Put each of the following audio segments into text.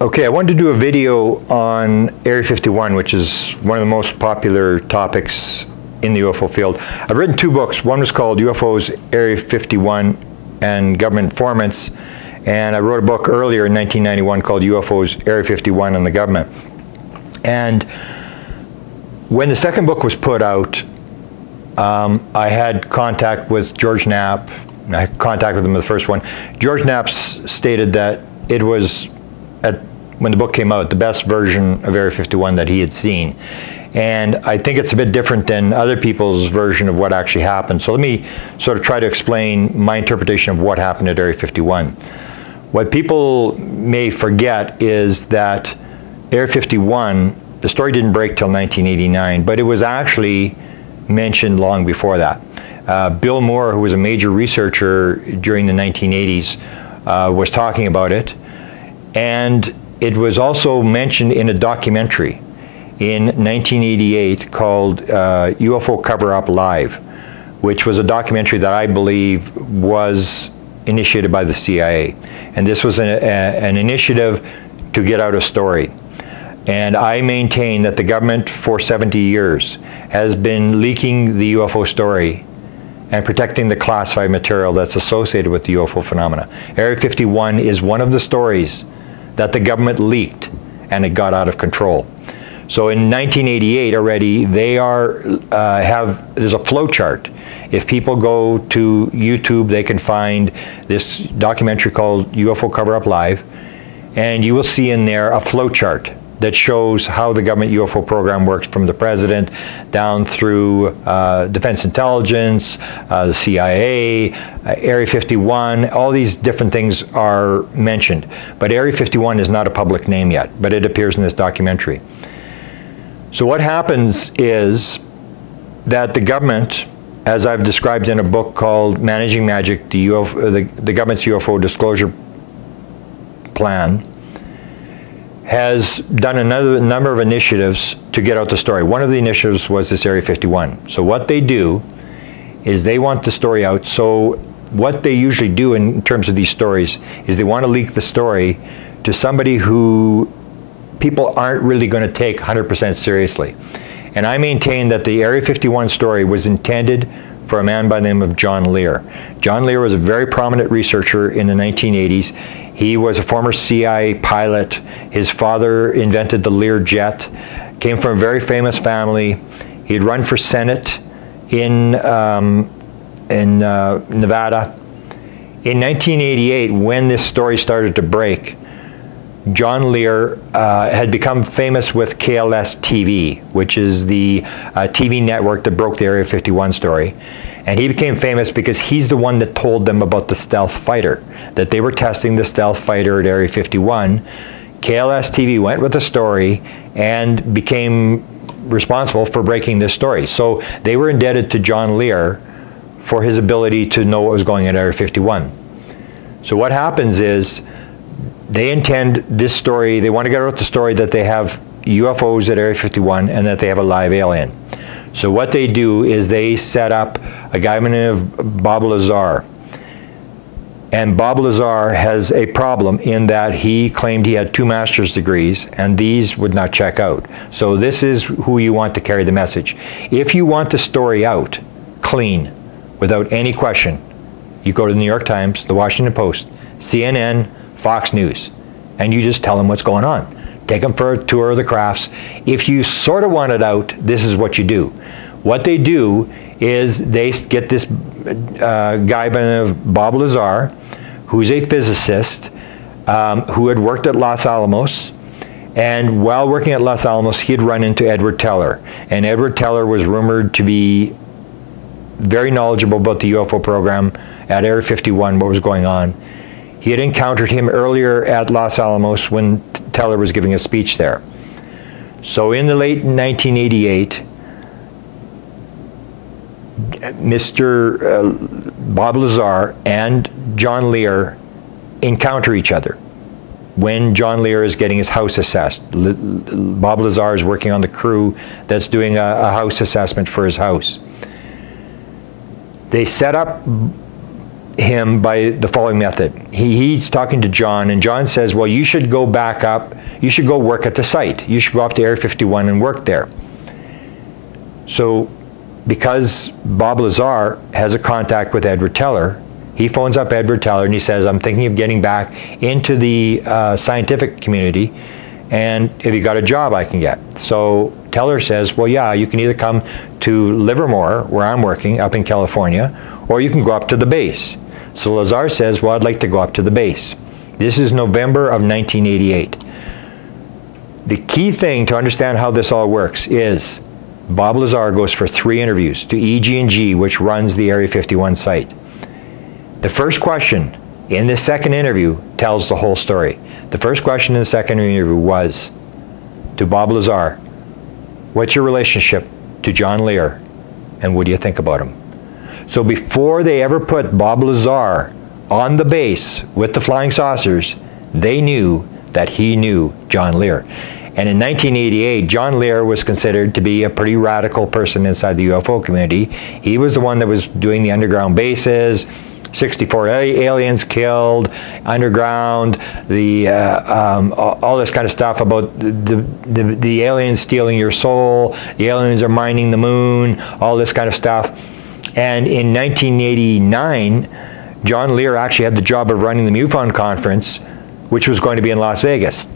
Okay, I wanted to do a video on Area 51, which is one of the most popular topics in the UFO field. I've written two books. One was called UFOs, Area 51 and Government Informants, and I wrote a book earlier in 1991 called UFOs, Area 51 and the Government. And when the second book was put out, I had contact with George Knapp. I had contact with him with the first one. George Knapp stated that it was, when the book came out, the best version of Area 51 that he had seen. And I think it's a bit different than other people's version of what actually happened. So let me sort of try to explain my interpretation of what happened at Area 51. What people may forget is that Area 51, the story didn't break till 1989, but it was actually mentioned long before that. Bill Moore, who was a major researcher during the 1980s, was talking about it. And it was also mentioned in a documentary in 1988 called UFO Cover-Up Live, which was a documentary that I believe was initiated by the CIA. And this was an initiative to get out a story. And I maintain that the government for 70 years has been leaking the UFO story and protecting the classified material that's associated with the UFO phenomena. Area 51 is one of the stories that the government leaked, and it got out of control. So in 1988 already, they there's a flow chart. If people go to YouTube, they can find this documentary called UFO Cover-Up Live, and you will see in there a flow chart that shows how the government UFO program works, from the president down through Defense Intelligence, the CIA, Area 51, all these different things are mentioned. But Area 51 is not a public name yet, but it appears in this documentary. So what happens is that the government, as I've described in a book called Managing Magic, the government's UFO disclosure plan, has done another number of initiatives to get out the story. One of the initiatives was this Area 51. So what they do is they want the story out. So what they usually do in terms of these stories is they want to leak the story to somebody who people aren't really going to take 100% seriously. And I maintain that the Area 51 story was intended for a man by the name of John Lear. John Lear was a very prominent researcher in the 1980s. He was a former CIA pilot. His father invented the Lear jet, came from a very famous family. He had run for Senate in Nevada. In 1988, when this story started to break, John Lear had become famous with KLS TV, which is the TV network that broke the Area 51 story. And he became famous because he's the one that told them about the stealth fighter, that they were testing the stealth fighter at Area 51. KLS TV went with the story and became responsible for breaking this story. So they were indebted to John Lear for his ability to know what was going on at Area 51. So what happens is they intend this story, they want to get out the story that they have UFOs at Area 51 and that they have a live alien. So what they do is they set up a guy by the name of Bob Lazar. And Bob Lazar has a problem in that he claimed he had 2 master's degrees and these would not check out. So this is who you want to carry the message. If you want the story out clean, without any question, you go to the New York Times, the Washington Post, CNN, Fox News, and you just tell them what's going on. Take them for a tour of the crafts. If you sort of want it out, this is what you do. What they do is they get this guy by the name of Bob Lazar, who's a physicist, who had worked at Los Alamos. And while working at Los Alamos, he had run into Edward Teller. And Edward Teller was rumored to be very knowledgeable about the UFO program at Area 51, what was going on. He had encountered him earlier at Los Alamos when Teller was giving a speech there. So in the late 1988, Mr. Bob Lazar and John Lear encounter each other when John Lear is getting his house assessed. Bob Lazar is working on the crew that's doing a house assessment for his house. They set up him by the following method. He's talking to John, and John says, well, you should go back up, you should go work at the site. You should go up to Area 51 and work there. So because Bob Lazar has a contact with Edward Teller, he phones up Edward Teller and he says, I'm thinking of getting back into the scientific community, and have you got a job I can get? So Teller says, well, yeah, you can either come to Livermore, where I'm working, up in California, or you can go up to the base. So Lazar says, well, I'd like to go up to the base. This is November of 1988. The key thing to understand how this all works is Bob Lazar goes for 3 interviews to EG&G, which runs the Area 51 site. The first question in this second interview tells the whole story. The first question in the second interview was to Bob Lazar, what's your relationship to John Lear, and what do you think about him? So before they ever put Bob Lazar on the base with the flying saucers, they knew that he knew John Lear. And in 1988, John Lear was considered to be a pretty radical person inside the UFO community. He was the one that was doing the underground bases, 64 aliens killed, underground, all this kind of stuff about the aliens stealing your soul, the aliens are mining the moon, all this kind of stuff. And in 1989, John Lear actually had the job of running the MUFON conference, which was going to be in Las Vegas.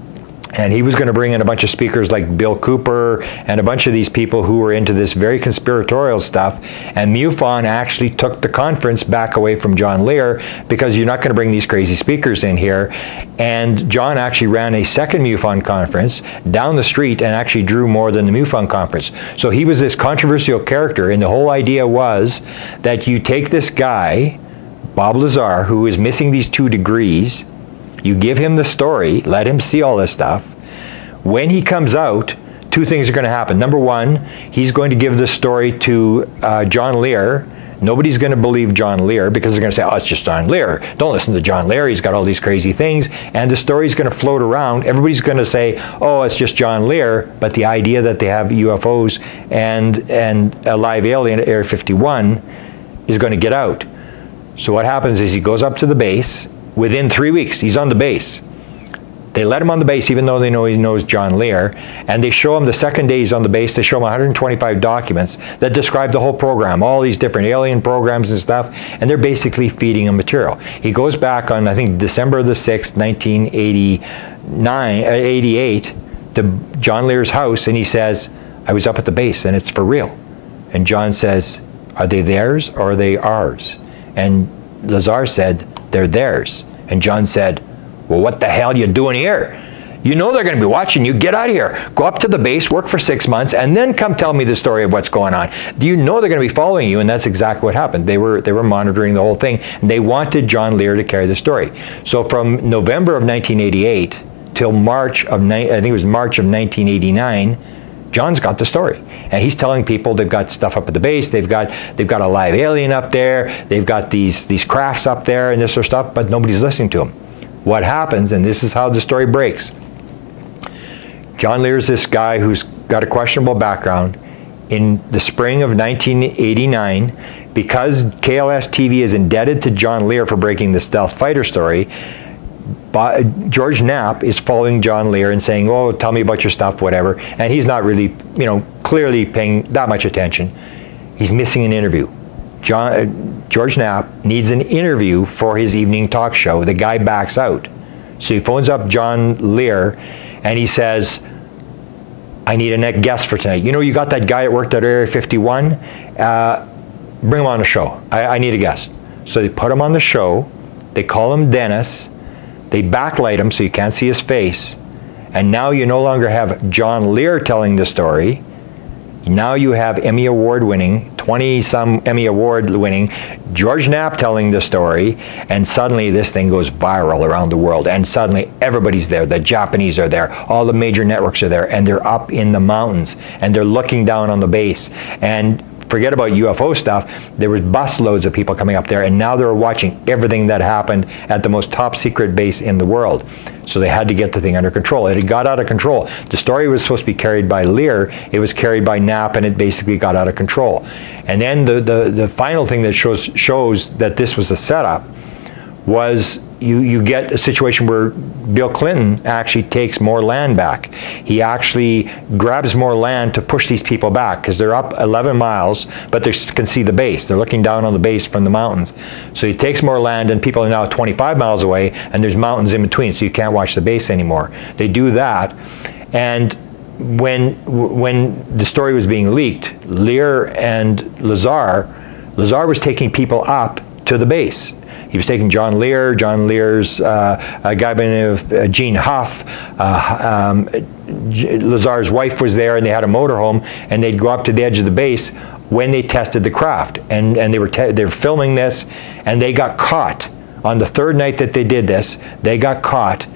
And he was going to bring in a bunch of speakers like Bill Cooper and a bunch of these people who were into this very conspiratorial stuff. And MUFON actually took the conference back away from John Lear because you're not going to bring these crazy speakers in here. And John actually ran a second MUFON conference down the street and actually drew more than the MUFON conference. So he was this controversial character, and the whole idea was that you take this guy, Bob Lazar, who is missing these 2 degrees, you give him the story, let him see all this stuff. When he comes out, 2 things are going to happen. Number 1, he's going to give the story to John Lear. Nobody's going to believe John Lear because they're going to say, oh, it's just John Lear. Don't listen to John Lear. He's got all these crazy things. And the story's going to float around. Everybody's going to say, oh, it's just John Lear. But the idea that they have UFOs and a live alien at Area 51 is going to get out. So what happens is he goes up to the base. Within 3 weeks, he's on the base. They let him on the base even though they know he knows John Lear, and they show him the second day he's on the base, they show him 125 documents that describe the whole program, all these different alien programs and stuff, and they're basically feeding him material. He goes back on, I think, December the 6th, 1988, to John Lear's house, and he says, I was up at the base, and it's for real. And John says, are they theirs or are they ours? And Lazar said, they're theirs. And John said, well, what the hell are you doing here? You know they're going to be watching you. Get out of here. Go up to the base, work for 6 months, and then come tell me the story of what's going on. Do you know they're going to be following you? And that's exactly what happened. They were monitoring the whole thing, and they wanted John Lear to carry the story. So from November of 1988 till March of, I think it was March of 1989, John's got the story, and he's telling people they've got stuff up at the base, they've got a live alien up there, they've got these crafts up there and this sort of stuff, but nobody's listening to him. What happens, and this is how the story breaks, John Lear's this guy who's got a questionable background. In the spring of 1989, because KLS TV is indebted to John Lear for breaking the stealth fighter story, George Knapp is following John Lear and saying, oh, tell me about your stuff, whatever. And he's not really, clearly paying that much attention. He's missing an interview. George Knapp needs an interview for his evening talk show. The guy backs out. So he phones up John Lear and he says, I need a guest for tonight. You got that guy that worked at Area 51? Bring him on the show. I need a guest. So they put him on the show. They call him Dennis. They backlight him so you can't see his face. And now you no longer have John Lear telling the story. Now you have Emmy Award winning, 20-some Emmy Award winning, George Knapp telling the story, and suddenly this thing goes viral around the world, and suddenly everybody's there. The Japanese are there, all the major networks are there, and they're up in the mountains, and they're looking down on the base. And forget about UFO stuff, there was busloads of people coming up there, and now they were watching everything that happened at the most top secret base in the world. So they had to get the thing under control. It had got out of control. The story was supposed to be carried by Lear. It was carried by Knapp, and it basically got out of control. And then the final thing that shows that this was a setup was you get a situation where Bill Clinton actually takes more land back. He actually grabs more land to push these people back, because they're up 11 miles, but they can see the base. They're looking down on the base from the mountains. So he takes more land, and people are now 25 miles away, and there's mountains in between, so you can't watch the base anymore. They do that, and when the story was being leaked, Lear and Lazar was taking people up to the base. He was taking John Lear's a guy by the name of Gene Huff. Lazar's wife was there, and they had a motorhome, and they'd go up to the edge of the base when they tested the craft. And they were filming this, and they got caught. On the third night that they did this, they got caught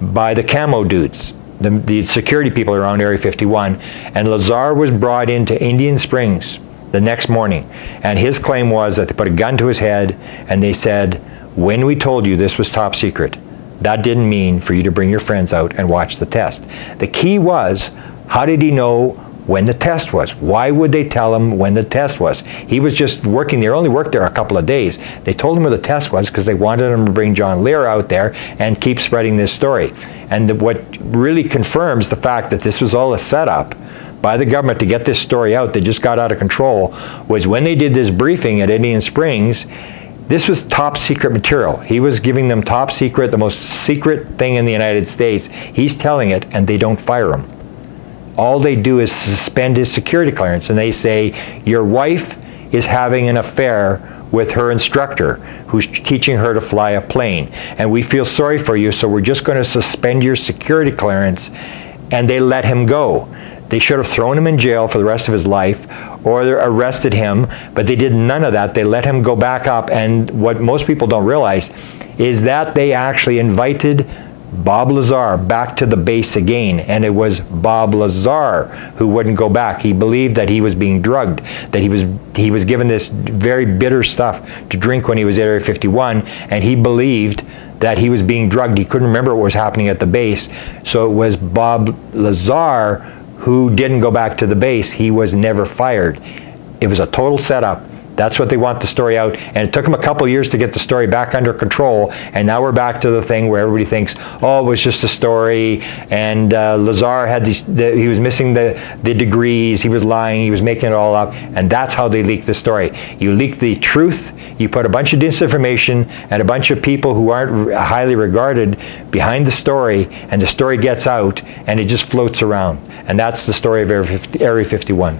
by the camo dudes, the security people around Area 51. And Lazar was brought into Indian Springs the next morning, and his claim was that they put a gun to his head and they said, when we told you this was top secret, that didn't mean for you to bring your friends out and watch the test. The key was, how did he know when the test was? Why would they tell him when the test was? He was just working there, only worked there a couple of days. They told him where the test was because they wanted him to bring John Lear out there and keep spreading this story. And what really confirms the fact that this was all a setup by the government to get this story out that just got out of control was when they did this briefing at Indian Springs. This was top secret material. He was giving them top secret, the most secret thing in the United States. He's telling it, and they don't fire him. All they do is suspend his security clearance, and they say, your wife is having an affair with her instructor who's teaching her to fly a plane, and we feel sorry for you, so we're just going to suspend your security clearance. And they let him go. They should have thrown him in jail for the rest of his life, or arrested him, but they did none of that. They let him go back up, and what most people don't realize is that they actually invited Bob Lazar back to the base again, and it was Bob Lazar who wouldn't go back. He believed that he was being drugged, that he was given this very bitter stuff to drink when he was at Area 51, and he believed that he was being drugged. He couldn't remember what was happening at the base, so it was Bob Lazar who didn't go back to the base. He was never fired. It was a total setup. That's what they want the story out. And it took them a couple years to get the story back under control. And now we're back to the thing where everybody thinks, oh, it was just a story. And Lazar had he was missing the degrees. He was lying. He was making it all up. And that's how they leaked the story. You leak the truth. You put a bunch of disinformation and a bunch of people who aren't highly regarded behind the story. And the story gets out. And it just floats around. And that's the story of Area 51.